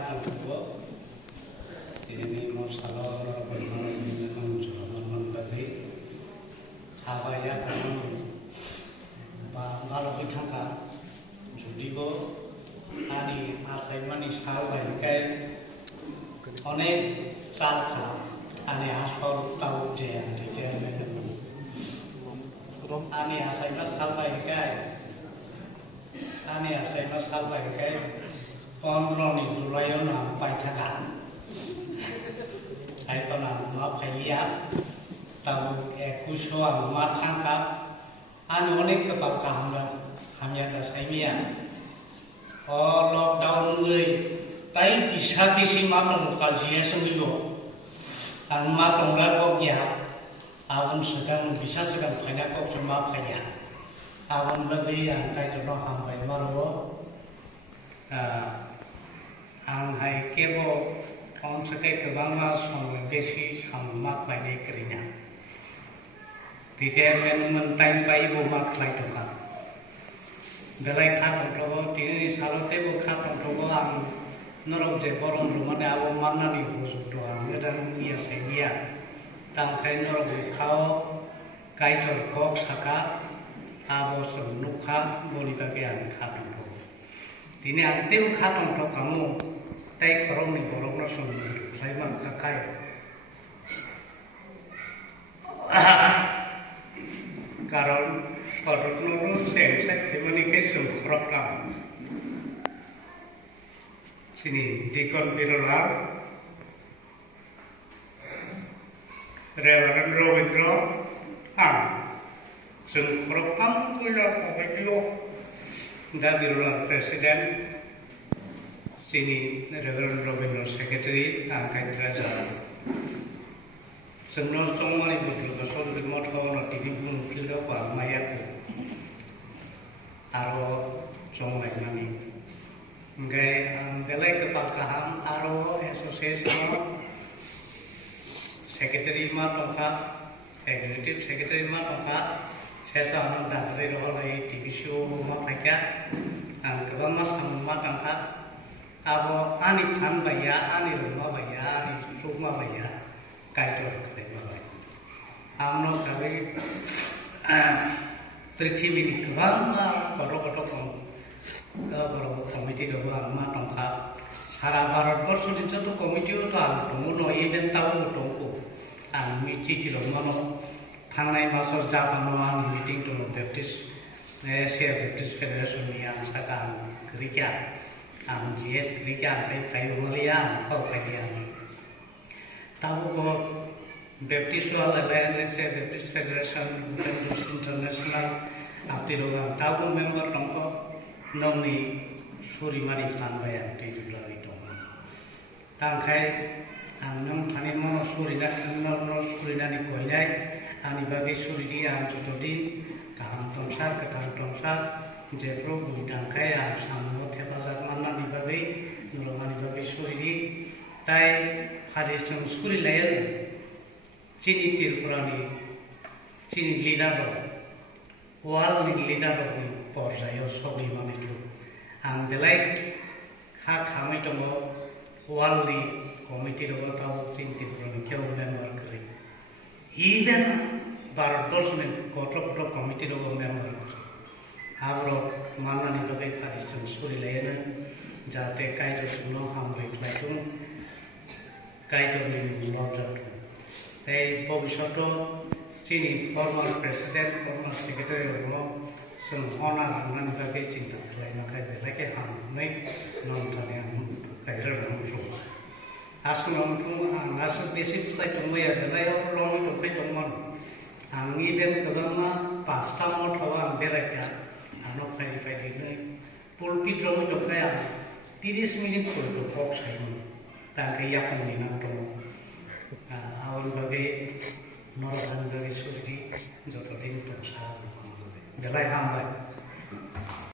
Katantubo, ini masalah bagaimana ini menjual bagi apa ya kamu kalau kita kan jadi kok ani asal manis hal bagai অনেক চাল খা ani aspal tahu dia ani asal mas hal bagai ani asal mas hal bagai Pondroni Dulayo na Paitakan. Saya pernah melihat tahu kusho matangkap anu onek kepal kahamba hanya ada saya. Oh lockdown người tay bisa kisi matang kajian semilo. Ang matang lagu ya, awam sedang bisa sedang banyak kok cuma banyak. Awam lebih yang tay jodoh hamba maru. Ang hai kebo on seke kebangga song besi sam mak lagi kerinya. Tidak mentang bayi bo mak lagi tukar. Belai khat untuk tini salote bo khat untuk ang norok je boron rumah ni awo mana ni busuk doang. Medan dia sedia. Tang kai norok kau kai jor kok saka awo semnukha boli bagian khat untuk. Tini antim khat untuk kamu. Tay korong ni borong na sumber, saya mang kakai. Karon korot nuru sensek dimana ke sumberok kam. Sini dikon birolar, Reverend Robindro, sumberok kam birolar kabelo, dah birolar presiden. Sini Reverend Robindro Secretary angkai kerajaan. Semua semua ini betul betul semua orang TV pun kira apa mayat. Aro semua ini. Enggak belai kepakahan aro asosiasi Secretary Matongka, Executive Secretary Matongka, saya sama dari orang TV show Matongka, angkabang mas Matongka. Abo ani pan baya, ani rumah baya, ani rumah baya, kaitor kaitor baya. Amno kami Prithvi ni kebangga korok komiti doang matangka. Saran Bharat Borso di satu komiti itu anu tunggu event tahu tunggu. Miti di lomono tangai masuk Japan noang meeting tu Baptist, Asia Baptist Federation yang sekarang kerja. GS kerjaan pay walian kau kajian. Tahu kok Baptist Alliance Baptist Federation International Abdirogan tahu member tongko noni Surimani Panbayan di Jubilee itu. Tangkai anam thani mo Surina ni koinai ani bagi Suridi an tutudi kaham tongsar Jepro budangkai yang sama tepat mana ni bagai nurmani bagai Suridi tai hadis yang skuli layer cini tirpurani cini lidah wal ni lidah bagi porzayo sobi mamitu ang delai hak kami tomo wal ni komiti logo tahu cini tirpurani kau member kiri even Bharat men kotor komiti logo member Abro mana ni bagai hadis yang suri layanan jate kai jo suno ham baik laitung kai jo ni lobjat. Tei bobishoto sini formal president formal secretary lo sung honor nan bagai cinta selain makai belake ham mai non tanya kai ro nong asu nong asu basic sai tong ya belai long to kai tong mon angi ben kagama pasta mo thawa belai ya Anak pagi ni, pulpit romo jokaya, 30 minit puluh fox ini, tangkai yang ni nak romo. Awal bagi norokan bagi surdi, jodohin tu sah. Belai hambat.